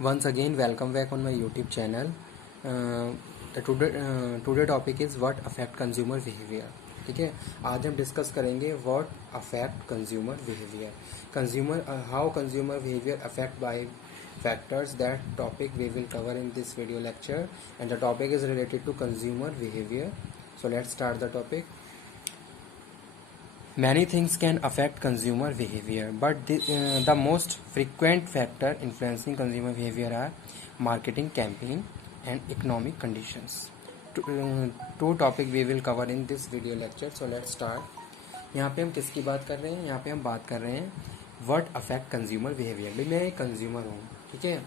Once again, welcome back on my YouTube channel. Today topic is what affect consumer behavior. ठीक है, आज हम discuss करेंगे what affect consumer behavior. How consumer behavior affect by factors. That topic we will cover in this video lecture, and the topic is related to consumer behavior. So let's start the topic. Many things can affect consumer behavior, but the most frequent factor influencing consumer behavior are marketing campaign and economic conditions. Two topic we will cover in this video lecture. So let's start. यहाँ पे हम किसकी बात कर रहे हैं? यहाँ पे हम बात कर रहे हैं व्हाट अफेक्ट कंज्यूमर बिहेवियर। भाई मैं एक कंज्यूमर हूँ, ठीक है।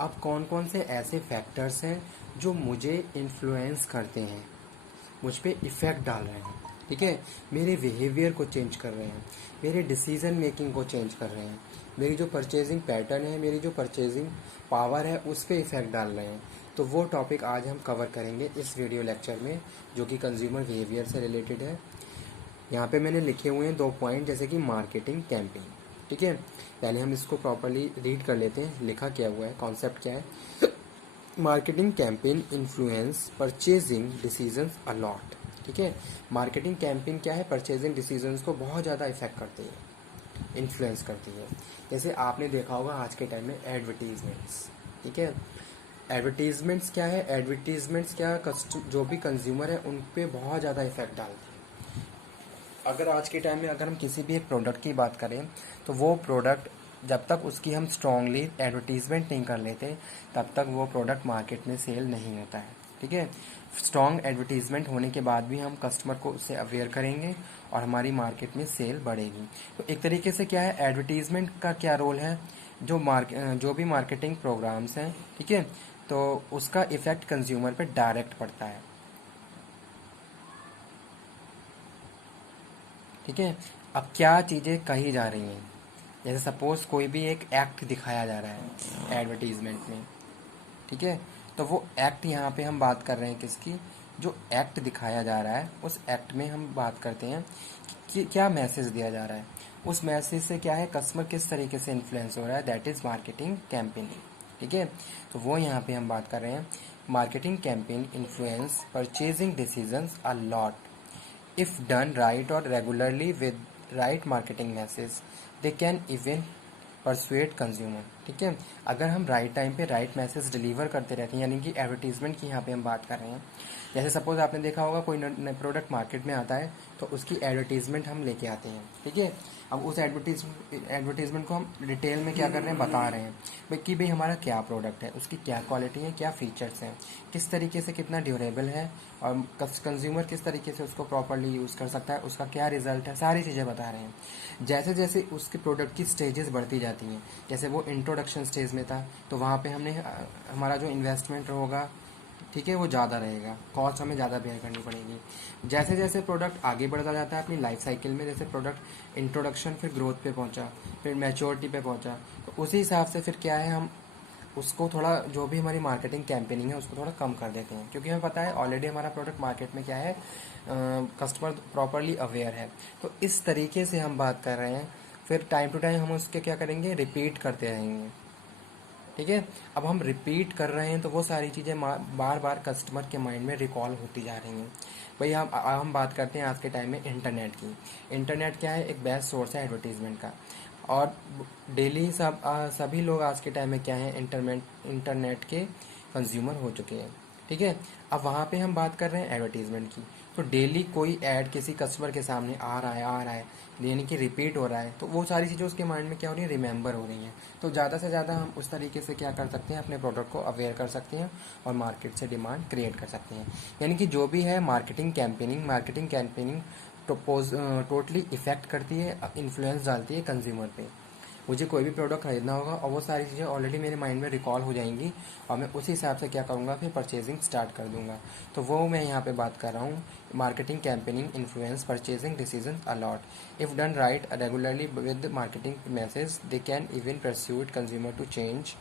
अब कौन कौन से ऐसे फैक्टर्स हैं जो मुझे इन्फ्लुएंस करते हैं, मुझ पे इफ़ेक्ट डाल रहे हैं, ठीक है, मेरे बिहेवियर को चेंज कर रहे हैं, मेरे डिसीजन मेकिंग को चेंज कर रहे हैं, मेरी जो परचेजिंग पैटर्न है, मेरी जो परचेजिंग पावर है, उस पर इफ़ेक्ट डाल रहे हैं। तो वो टॉपिक आज हम कवर करेंगे इस वीडियो लेक्चर में, जो कि कंज्यूमर बिहेवियर से रिलेटेड है। यहाँ पे मैंने लिखे हुए हैं 2 पॉइंट, जैसे कि मार्केटिंग कैंपेन, ठीक है। पहले हम इसको प्रॉपरली रीड कर लेते हैं, लिखा क्या हुआ है, कॉन्सेप्ट क्या है। Marketing campaign influence purchasing decisions a lot, ठीक है। मार्केटिंग कैंपेन क्या है, परचेजिंग डिसीजंस को बहुत ज़्यादा इफेक्ट करती है, इन्फ्लुएंस करती है। जैसे आपने देखा होगा आज के टाइम में एडवर्टीजमेंट्स, ठीक है। एडवर्टीजमेंट्स क्या है, एडवर्टीजमेंट्स क्या जो भी कंज्यूमर है उन पे बहुत ज़्यादा इफेक्ट डालती है। अगर आज के टाइम में अगर हम किसी भी एक प्रोडक्ट की बात करें, तो वो प्रोडक्ट जब तक उसकी हम स्ट्रांगली एडवर्टीजमेंट नहीं कर लेते, तब तक वो प्रोडक्ट मार्केट में सेल नहीं होता है, ठीक है। स्ट्रॉन्ग एडवर्टीजमेंट होने के बाद भी हम कस्टमर को उससे अवेयर करेंगे और हमारी मार्केट में सेल बढ़ेगी। तो एक तरीके से क्या है, एडवर्टीजमेंट का क्या रोल है, जो भी मार्केटिंग प्रोग्राम्स हैं, ठीक है, तो उसका इफेक्ट कंज्यूमर पे डायरेक्ट पड़ता है, ठीक है। अब क्या चीज़ें कही जा रही हैं, जैसे सपोज कोई भी एक एक्ट दिखाया जा रहा है एडवर्टीजमेंट में, ठीक है, तो वो एक्ट यहाँ पे हम बात कर रहे हैं किसकी, जो एक्ट दिखाया जा रहा है उस एक्ट में हम बात करते हैं कि क्या मैसेज दिया जा रहा है, उस मैसेज से क्या है कस्टमर किस तरीके से इन्फ्लुएंस हो रहा है, दैट इज़ मार्केटिंग कैंपेनिंग, ठीक है। तो वो यहाँ पे हम बात कर रहे हैं, marketing campaign influence purchasing decisions a lot if done right or regularly with right marketing message they can even persuade consumer, ठीक है। अगर हम राइट टाइम पे राइट मैसेज डिलीवर करते रहते हैं, यानी कि एडवर्टीजमेंट की यहाँ पे हम बात कर रहे हैं। जैसे सपोज आपने देखा होगा कोई प्रोडक्ट मार्केट में आता है तो उसकी एडवर्टीजमेंट हम लेके आते हैं, ठीक है। अब उस एडवर्टीजमेंट को हम डिटेल में क्या कर रहे हैं, बता रहे हैं कि भाई हमारा क्या प्रोडक्ट है, उसकी क्या क्वालिटी है, क्या फीचर्स हैं, किस तरीके से कितना ड्यूरेबल है, और कंज्यूमर किस तरीके से उसको प्रॉपरली यूज़ कर सकता है, उसका क्या रिजल्ट है, सारी चीज़ें बता रहे हैं। जैसे जैसे उसके प्रोडक्ट की स्टेजेस बढ़ती जाती हैं, जैसे वो इंट्रोडक्शन स्टेज में था तो वहाँ पे हमने हमारा जो इन्वेस्टमेंट होगा, ठीक है, वो ज़्यादा रहेगा, कॉस्ट हमें ज़्यादा बेयर करनी पड़ेगी। जैसे जैसे प्रोडक्ट आगे बढ़ता जाता है अपनी लाइफ साइकिल में, जैसे प्रोडक्ट इंट्रोडक्शन फिर ग्रोथ पे पहुंचा, फिर मैच्योरिटी पे पहुंचा, तो उसी हिसाब से फिर क्या है, हम उसको थोड़ा जो भी हमारी मार्केटिंग कैंपेनिंग है उसको थोड़ा कम कर देते हैं, क्योंकि हमें पता है ऑलरेडी हमारा प्रोडक्ट मार्केट में क्या है, कस्टमर प्रॉपरली अवेयर है। तो इस तरीके से हम बात कर रहे हैं, फिर टाइम टू टाइम हम उसके क्या करेंगे, रिपीट करते रहेंगे, ठीक है। अब हम रिपीट कर रहे हैं तो वो सारी चीज़ें बार बार कस्टमर के माइंड में रिकॉल होती जा रही हैं। भाई हम बात करते हैं आज के टाइम में इंटरनेट की। इंटरनेट क्या है, एक बेस्ट सोर्स है एडवर्टीजमेंट का, और डेली सभी लोग आज के टाइम में क्या है, इंटरनेट के कंज्यूमर हो चुके हैं, ठीक है। अब वहाँ पे हम बात कर रहे हैं एडवर्टीजमेंट की, तो डेली कोई ऐड किसी कस्टमर के सामने आ रहा है, यानी कि रिपीट हो रहा है, तो वो सारी चीज़ें उसके माइंड में क्या हो रही है, रिमेंबर हो रही हैं। तो ज़्यादा से ज़्यादा हम उस तरीके से क्या कर सकते हैं, अपने प्रोडक्ट को अवेयर कर सकते हैं और मार्केट से डिमांड क्रिएट कर सकते हैं। यानी कि जो भी है मार्केटिंग कैंपेनिंग टोटली इफेक्ट करती है, इन्फ्लुएंस डालती है कंज्यूमर पे। मुझे कोई भी प्रोडक्ट खरीदना होगा और वो सारी चीज़ें ऑलरेडी मेरे माइंड में रिकॉल हो जाएंगी, और मैं उसी हिसाब से क्या करूँगा, फिर परचेजिंग स्टार्ट कर दूंगा। तो वो मैं यहाँ पे बात कर रहा हूँ, marketing campaigning influence purchasing decision a lot if done right regularly with marketing message they can even persuade consumer to change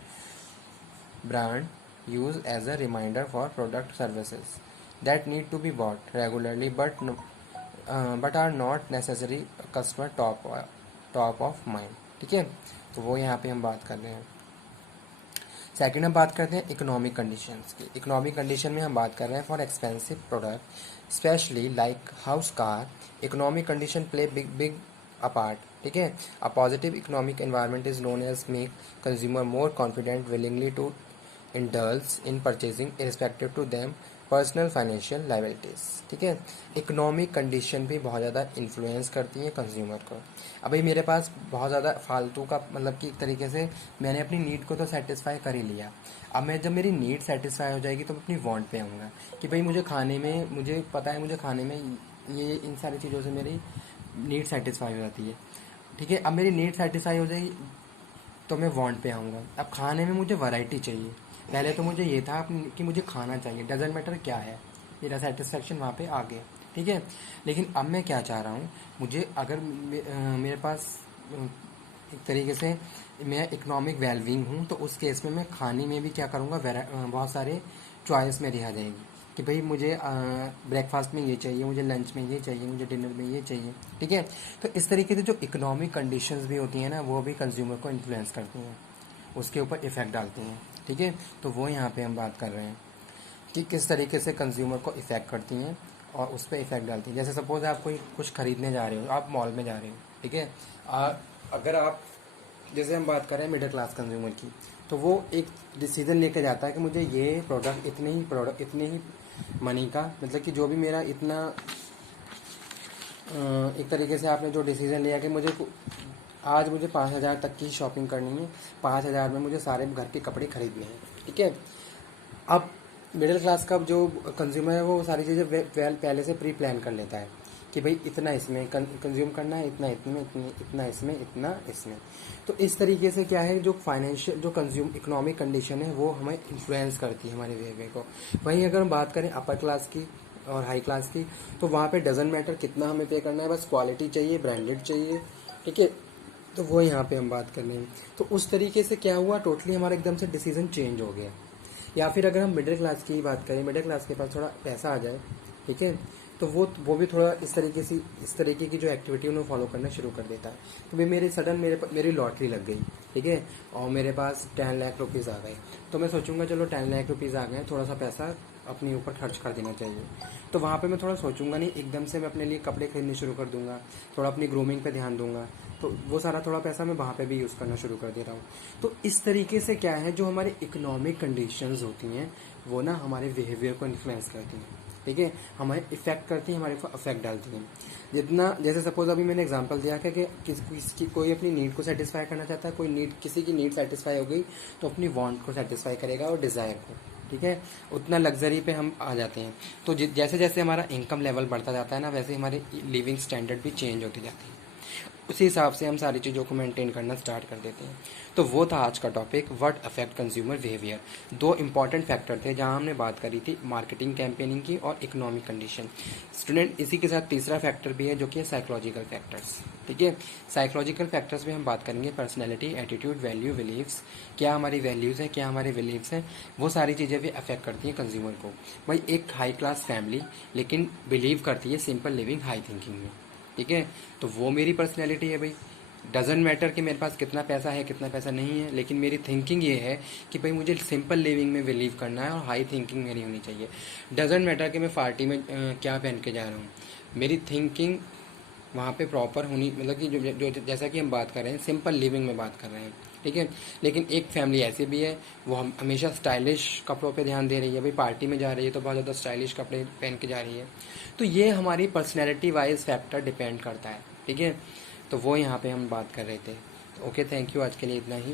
brand use as a reminder for product services that need to be bought regularly but are not necessary customer top of mind, ठीक है। तो वो यहाँ पे हम बात कर रहे हैं। सेकंड हम बात करते हैं इकोनॉमिक कंडीशंस की। इकोनॉमिक कंडीशन में हम बात कर रहे हैं for expensive product specially like house car, economic condition play big big a part. ठीक है, a positive economic environment is known as make consumer more confident willingly to indulge in purchasing irrespective to them personal financial liabilities. ठीक है, economic condition भी बहुत ज़्यादा influence करती है consumer को। अभी मेरे पास बहुत ज़्यादा फालतू का मतलब कि एक तरीके से मैंने अपनी नीड को तो सेटिस्फाई कर ही लिया। अब मैं जब मेरी नीड सेटिस्फाई हो जाएगी तो मैं अपनी वांट पे आऊँगा कि भाई मुझे खाने में, मुझे पता है मुझे खाने में ये इन सारी चीज़ों से मेरी नीड सेटिस्फाई हो जाती है। ठीक है, अब मेरी नीड सेटिस्फाई हो जाएगी तो मैं वांट पे आऊँगा। अब खाने में मुझे वैरायटी चाहिए। पहले तो मुझे ये था कि मुझे खाना चाहिए, डजेंट मैटर क्या है, मेरा सेटिस्फेक्शन वहाँ पे आ गया। ठीक है, लेकिन अब मैं क्या चाह रहा हूँ, मुझे अगर मेरे पास एक तरीके से मैं इकोनॉमिक वेलबींग हूँ तो उस केस में मैं खाने में भी क्या करूँगा, बहुत सारे चॉइस मेरी आ जाएगी कि भाई मुझे ब्रेकफास्ट में ये चाहिए, मुझे लंच में ये चाहिए, मुझे डिनर में ये चाहिए। ठीक है, तो इस तरीके से जो इकोनॉमिक कंडीशंस भी होती हैं ना, वो भी कंज्यूमर को इन्फ्लुएंस करती हैं, उसके ऊपर इफ़ेक्ट डालती हैं। ठीक है, तो वो यहाँ पे हम बात कर रहे हैं कि किस तरीके से कंज्यूमर को इफ़ेक्ट करती हैं और उस पर इफ़ेक्ट डालती हैं। जैसे सपोज आप कोई कुछ खरीदने जा रहे हो, आप मॉल में जा रहे हो। ठीक है, अगर आप, जैसे हम बात करें मिडिल क्लास कंज्यूमर की, तो वो एक डिसीजन लेके जाता है कि मुझे ये प्रोडक्ट इतने ही मनी का, मतलब कि जो भी मेरा इतना एक तरीके से आपने जो डिसीजन लिया कि आज मुझे 5,000 तक की शॉपिंग करनी है, 5,000 में मुझे सारे घर के कपड़े खरीदने हैं। ठीक है, अब मिडिल क्लास का जो कंज्यूमर है वो सारी चीज़ें पहले से प्री प्लान कर लेता है कि भाई इतना इसमें कंज्यूम करना है, इतना इतना इसमें, इतना इसमें। तो इस तरीके से क्या है, जो फाइनेंशियल जो इकोनॉमिक कंडीशन है वो हमें इन्फ्लुएंस करती है हमारे बिहेवियर को। वहीं अगर हम बात करें अपर क्लास की और हाई क्लास की, तो वहाँ पे डजेंट मैटर कितना हमें पे करना है, बस क्वालिटी चाहिए, ब्रांडेड चाहिए। ठीक है, तो वो यहाँ पे हम बात कर रहे हैं। तो उस तरीके से क्या हुआ, टोटली हमारा एकदम से डिसीजन चेंज हो गया। या फिर अगर हम मिडिल क्लास की बात करें, मिडिल क्लास के पास थोड़ा पैसा आ जाए, ठीक है, तो वो भी थोड़ा इस तरीके की जो एक्टिविटी उन्हें फॉलो करना शुरू कर देता है। तो भाई मेरी लॉटरी लग गई, ठीक है, और मेरे पास 10 लाख रुपीज़ आ गए, तो मैं सोचूंगा चलो 10 लाख रुपीज़ आ गए, थोड़ा सा पैसा अपने ऊपर खर्च कर देना चाहिए। तो वहाँ पे मैं थोड़ा सोचूंगा नहीं, एकदम से मैं अपने लिए कपड़े खरीदने शुरू कर दूंगा, थोड़ा अपनी ग्रूमिंग पे ध्यान दूंगा, तो वो सारा थोड़ा पैसा मैं वहाँ पे भी यूज़ करना शुरू कर दे रहा हूँ। तो इस तरीके से क्या है, जो हमारी इकोनॉमिक कंडीशंस होती हैं वो ना हमारे बिहेवियर को इन्फ्लुएंस करती हैं। ठीक है, हमारे इफेक्ट करती हैं, हमारे को अफेक्ट डालती हैं। जितना, जैसे सपोज अभी मैंने एग्जांपल दिया कि कोई अपनी नीड को सेटिस्फाई करना चाहता है, किसी की नीड सेटिस्फाई हो गई तो अपनी वांट को सेटिस्फाई करेगा और डिज़ायर को। ठीक है, उतना लग्जरी पे हम आ जाते हैं। तो जैसे जैसे हमारा इनकम लेवल बढ़ता जाता है ना, वैसे हमारी लिविंग स्टैंडर्ड भी चेंज होती जाती है। उसी हिसाब से हम सारी चीज़ों को मेंटेन करना स्टार्ट कर देते हैं। तो वो था आज का topic, what affect consumer behaviour. 2 important factor थे जहां हमने बात करी थी, मार्केटिंग कैंपेनिंग की और इकोनॉमिक कंडीशन। स्टूडेंट, इसी के साथ तीसरा फैक्टर भी है जो कि है साइकोलॉजिकल फैक्टर्स। ठीक है, साइकोलॉजिकल फैक्टर्स में हम बात करेंगे पर्सनैलिटी, एटीट्यूड, वैल्यू, बिलीव्स। क्या हमारी वैल्यूज़ हैं, क्या हमारे बिलीव्स हैं, वो सारी चीज़ें भी अफेक्ट करती हैं कंज्यूमर को। भाई एक हाई क्लास फैमिली लेकिन बिलीव करती है सिंपल लिविंग, हाई थिंकिंग में। ठीक है, तो वो मेरी पर्सनैलिटी है भाई। डजेंट मैटर कि मेरे पास कितना पैसा है, कितना पैसा नहीं है, लेकिन मेरी थिंकिंग ये है कि भाई मुझे सिंपल लिविंग में बिलीव करना है और हाई थिंकिंग मेरी होनी चाहिए। डजेंट मैटर कि मैं पार्टी में क्या पहन के जा रहा हूँ, मेरी थिंकिंग वहाँ पे प्रॉपर होनी, मतलब कि जो जैसा कि हम बात कर रहे हैं सिंपल लिविंग में बात कर रहे हैं। ठीक है, लेकिन एक फैमिली ऐसी भी है वो हम हमेशा स्टाइलिश कपड़ों पे ध्यान दे रही है, भाई पार्टी में जा रही है तो बहुत ज़्यादा स्टाइलिश कपड़े पहन के जा रही है। तो ये हमारी पर्सनैलिटी वाइज फैक्टर डिपेंड करता है। ठीक है, तो वो यहाँ पे हम बात कर रहे थे। ओके, थैंक यू, आज के लिए इतना ही।